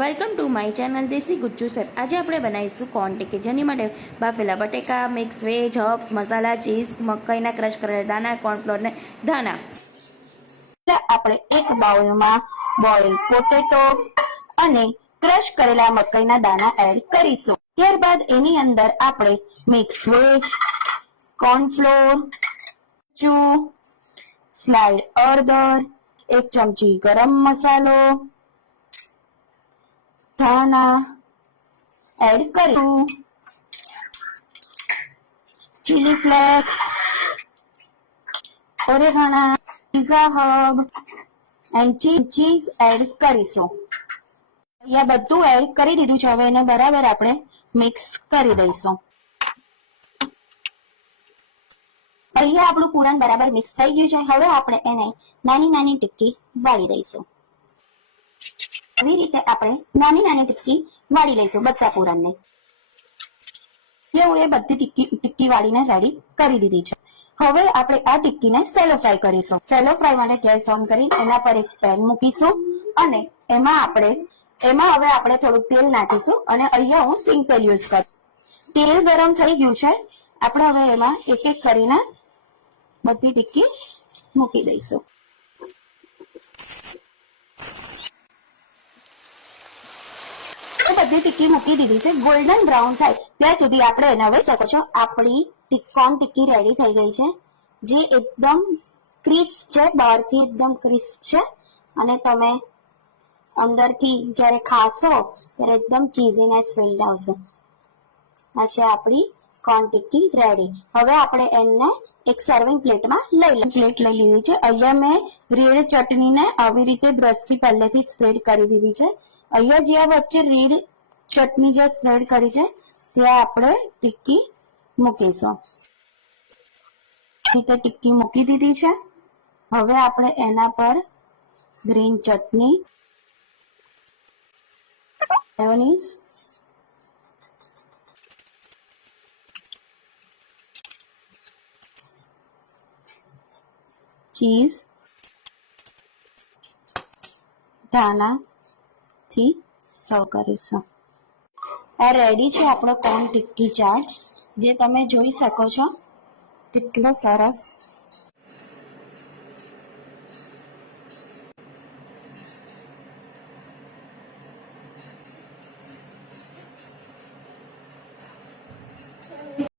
Welcome to my channel દેશી Gujju sir. આજે આપણે બનાવીશું કોર્ન ટિક્કી, જેની માટે બાફેલા બટેકા, મિક્સ વેજ, હર્બ્સ, મસાલા, ચીઝ, મકાઈના ક્રશ કરેલા દાણા, કોર્નફ્લોર ને ધાણા। આપણે એક બાઉલમાં બોઇલ પોટેટો અને ક્રશ કરેલા મકાઈના દાણા એડ કરીશું। ત્યારબાદ એની અંદર આપણે મિક્સ વેજ, કોર્નફ્લોર, સ્લાઇડ હળદર, 1 ચમચી ગરમ મસાલો, ધાણા એડ કરીશું, chilli flakes, oregano, pizza herb and cheese add કરીશું। અહીંયા બધું એડ કરી દીધું છે। હવે એને બરાબર આપણે મિક્સ કરી દઈશું। અહીંયા આપણું પૂરણ બરાબર મિક્સ થઈ ગયું છે। હવે આપણે એને નાની નાની ટિક્કી વાળી દઈશું। આવી રીતે આપણે નાની નાની ટિક્કી વાળી લઈશું બધા પૂરણને। હું એ બધી ટિક્કી વાળીને રેડી કરી દીધી છે। હવે આપણે આ ટિક્કીને સેલો ફ્રાય કરીશું। સેલો ફ્રાય માટે ગેસ ઓન કરી એના પર એક પેન મૂકીશું અને એમાં હવે આપણે થોડુંક તેલ નાખીશું અને અહીંયા હું સિંગ તેલ યુઝ કરું। તેલ ગરમ થઈ ગયું છે। આપણે હવે એમાં એક એક કરીને બધી ટિક્કી મૂકી દઈશું। બધી ટિક્કી મૂકી દીધી છે। ગોલ્ડન બ્રાઉન થાય ત્યાં સુધી આપણે એને હવે શકો છો। આપણી કોર્ન ટિક્કી રેડી થઈ ગઈ છે, જે એકદમ ક્રિસ્પ છે, બહારથી એકદમ ક્રિસ્પ છે અને તમે અંદરથી જ્યારે ખાશો ત્યારે એકદમ ચીઝીનેસ ફીલ આવશે। આ છે આપણી કોર્ન ટિક્કી રેડી। હવે આપણે એને એક સર્વિંગ પ્લેટ લઈ લીધી છે। અહીંયા મેં રેડ ચટણીને આવી રીતે બ્રશથી પહેલેથી સ્પ્રેડ કરી દીધી છે। અહીંયા જ્યાં વચ્ચે રેડ ચટણી જે સ્પ્રેડ કરી છે ત્યાં આપણે ટિક્કી મૂકીશું। રીતે ટિક્કી મૂકી દીધી છે। હવે આપણે એના પર ગ્રીન ચટણી, મેયોનીઝ, ચીઝ, ધાણાથી સર્વ કરીશું। આ રેડી છે આપણો કોર્ન ટિક્કી ચાટ, જે તમે જોઈ શકો છો કેટલો સરસ